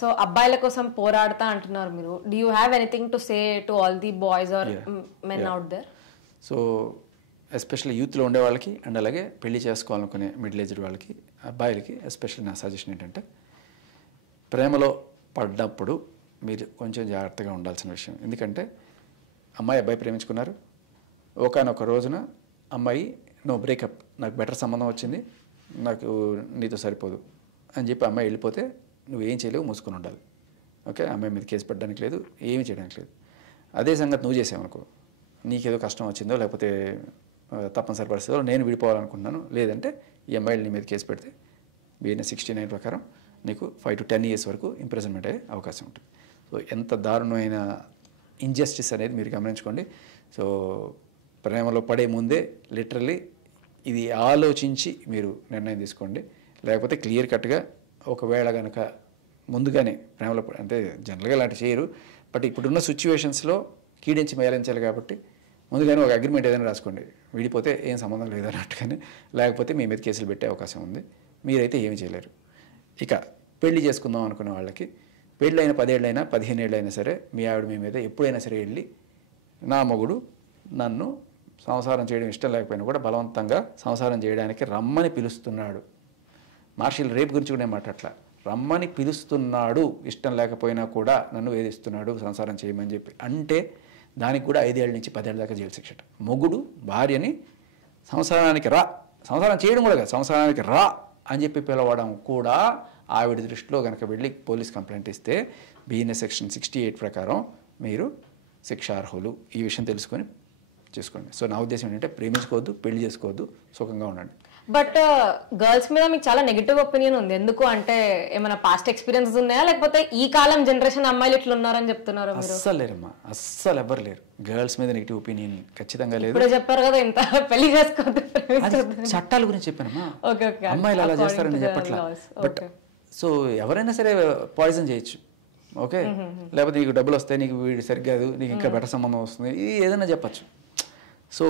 So అబ్బాయిల కోసం పోరాడతా అంటున్నారు మీరు. Do you have anything to say to all the boys or men out there? So especially యూత్లో ఉండే వాళ్ళకి అండ్ అలాగే పెళ్లి చేసుకోవాలనుకునే మిడిల్ ఏజ్డ్ వాళ్ళకి, అబ్బాయిలకి ఎస్పెషల్లీ నా సజెషన్ ఏంటంటే, ప్రేమలో పడ్డప్పుడు మీరు కొంచెం జాగ్రత్తగా ఉండాల్సిన విషయం. ఎందుకంటే అమ్మాయి అబ్బాయి ప్రేమించుకున్నారు, ఒకనొక రోజున అమ్మాయి నో బ్రేకప్, నాకు బెటర్ సంబంధం వచ్చింది, నాకు నీతో సరిపోదు అని చెప్పి అమ్మాయి వెళ్ళిపోతే నువ్వేం చేయలేవు, మూసుకొని ఉండాలి. ఓకే, అమ్మాయి మీద కేసు పెట్టడానికి లేదు, ఏమీ చేయడానికి లేదు. అదే సంగతి నువ్వు చేసావనుకో, నీకేదో కష్టం వచ్చిందో లేకపోతే తప్పనిసరి పరిస్థితిలో నేను విడిపోవాలనుకుంటున్నాను, లేదంటే ఈ అమ్మాయిలు నీ మీద కేసు పెడితే BNS 69 ప్రకారం నీకు 5 to 10 years వరకు ఇంప్రిజన్మెంట్ అయ్యే అవకాశం ఉంటుంది. సో ఎంత దారుణమైన ఇంజస్టిస్ అనేది మీరు గమనించుకోండి. సో ప్రేమలో పడే ముందే లిటరల్లీ ఇది ఆలోచించి మీరు నిర్ణయం తీసుకోండి. లేకపోతే క్లియర్ కట్గా ఒకవేళ కనుక ముందుగానే ప్రేమలో అంటే జనరల్గా ఇలాంటి చేయరు, బట్ ఇప్పుడున్న సిచ్యువేషన్స్లో కీడించి మేలించాలి కాబట్టి ముందుగానే ఒక అగ్రిమెంట్ ఏదైనా రాసుకోండి. విడిపోతే ఏం సంబంధం లేదన్నట్టుగానే, లేకపోతే మీ మీద కేసులు పెట్టే అవకాశం ఉంది, మీరైతే ఏమి చేయలేరు. ఇక పెళ్లి చేసుకుందాం అనుకున్న వాళ్ళకి, పెళ్ళైన 10 ఏళ్ళైనా 15 ఏళ్ళైనా సరే మీ ఆవిడ మీ మీద ఎప్పుడైనా సరే వెళ్ళి నా మొగుడు నన్ను సంసారం చేయడం ఇష్టం లేకపోయినా కూడా బలవంతంగా సంసారం చేయడానికి రమ్మని పిలుస్తున్నాడు, మార్షల్ రేప్ గురించి కూడా నేను మాట్లాడట్లా, రమ్మని పిలుస్తున్నాడు, ఇష్టం లేకపోయినా కూడా నన్ను వేధిస్తున్నాడు సంసారం చేయమని చెప్పి అంటే దానికి కూడా 5 ఏళ్ళ నుంచి 10 ఏళ్ళ దాకా జైలు శిక్ష. మొగుడు భార్యని సంసారానికి రా, సంసారం చేయడం కూడా కాదు, సంసారానికి రా అని చెప్పి పిలవడం కూడా ఆవిడ దృష్టిలో కనుక వెళ్ళి పోలీస్ కంప్లైంట్ ఇస్తే BNS సెక్షన్ 68 ప్రకారం మీరు శిక్షార్హులు. ఈ విషయం తెలుసుకొని చేసుకోండి. సో నా ఉద్దేశం ఏంటంటే ప్రేమించుకోవద్దు, పెళ్లి చేసుకోవద్దు, సుఖంగా ఉండండి. బట్ గర్ల్స్ మీద మీకు చాలా నెగిటివ్ ఒపీనియన్ ఉంది. ఎందుకు అంటే ఏమైనా పాస్ట్ ఎక్స్పీరియన్సెస్ ఉన్నాయా, లేకపోతే ఈ కాలం జనరేషన్ అమ్మాయిలు ఇట్లా ఉన్నారని చెప్తున్నారు మీరు? అస్సలు లేరమ్మా, అస్సలు ఎవరు లేరు. గర్ల్స్ మీద నెగిటివ్ ఒపీనియన్ ఖచ్చితంగా లేదు. ఇప్పుడు చెప్పారు కదా ఇంత పెళ్లి చేసుకోవద్దు, చట్టాల గురించి చెప్పానమ్మా. అమ్మాయిలు అలా చేస్తారని చెప్పట్లా. బట్ సో ఎవరైనా సరే పాయిజన్ చేయొచ్చు, ఓకే, లేకపోతే నీకు డబ్బులు వస్తాయి, నీకు వీడు సరిగ్గాదు, నీకు ఇంకా బెటర్ సంబంధం వస్తుంది, ఇది ఏదైనా చెప్పచ్చు. సో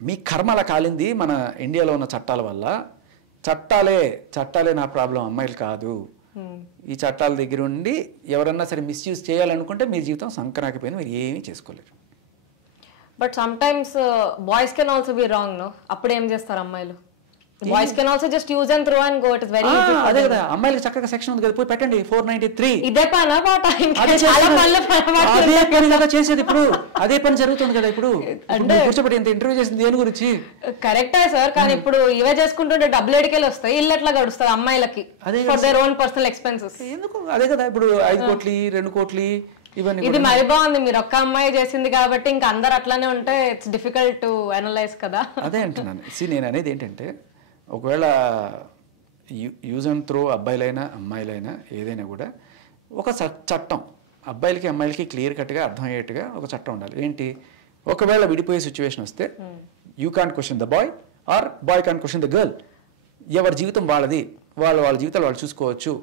మీ కర్మ అలా కాలింది మన ఇండియాలో ఉన్న చట్టాల వల్ల. చట్టాలే నా ప్రాబ్లం, అమ్మాయిలు కాదు. ఈ చట్టాల దగ్గర ఉండి ఎవరన్నా సరే మిస్యూజ్ చేయాలనుకుంటే మీ జీవితం సంకరాకపోయినా మీరు ఏమీ చేసుకోలేరు. But sometimes boys can also be wrong. No, అప్పుడు ఏం చేస్తారు అమ్మాయిలు? Boys can also just use and throw and go. It is very easy. అదే కదా, అమ్మాయిలకి చక్కగా సెక్షన్ ఉంది కదా, పోయి పెట్టండి 493. ఇదే పని పాట చేసేది ఇప్పుడు అదే పని జరుగుతుంది కదా. ఇప్పుడు కూర్చోబెట్టి ఇంత ఇంటర్వ్యూ చేసింది దేని గురించి? కరెక్టే సార్, కానీ ఇప్పుడు ఇవే చేసుకుంటుంటే డబ్బులు ఎడికెళ్ళి వస్తాయి, ఇల్లు ఎట్లా గడుస్తుంది అమ్మాయిలకి for their own personal expenses. ఎందుకు? అదే కదా, ఇప్పుడు 5 కోట్లు 2 కోట్లు ఇవన్నీ. ఇది మరి బాగుంది, మీరు ఒక్క అమ్మాయి చేసింది కాబట్టి ఇంకా అందరు అట్లానే ఉంటే ఇట్స్ డిఫికల్ట్ టు అనలైజ్ కదా. అదే అంటున్నాను. నేను అనేది ఏంటంటే, ఒకవేళ యూజ్ అండ్ త్రో అబ్బాయిలైనా అమ్మాయిలైనా ఏదైనా కూడా ఒక చట్టం అబ్బాయిలకి అమ్మాయిలకి క్లియర్ కట్గా అర్థమయ్యేట్టుగా ఒక చట్టం ఉండాలి. ఏంటి, ఒకవేళ విడిపోయే సిచ్యువేషన్ వస్తే you can't question the boy or boy can't question the girl. ఎవరి జీవితం వాళ్ళది, వాళ్ళ జీవితాలు వాళ్ళు చూసుకోవచ్చు,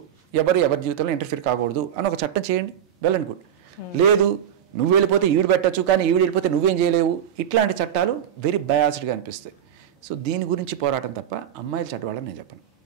ఎవరి జీవితంలో ఇంటర్ఫీర్ కాకూడదు అని ఒక చట్టం చేయండి, వెల్ అండ్ గుడ్. లేదు నువ్వు వెళ్ళిపోతే ఈవిడ పెట్టచ్చు, కానీ ఈవిడ వెళ్ళిపోతే నువ్వేం చేయలేవు, ఇట్లాంటి చట్టాలు వెరీ బయాస్డ్గా అనిపిస్తాయి. సో దీని గురించి పోరాటం తప్ప అమ్మాయిలు చట్టవాళ్ళని నేను చెప్పను.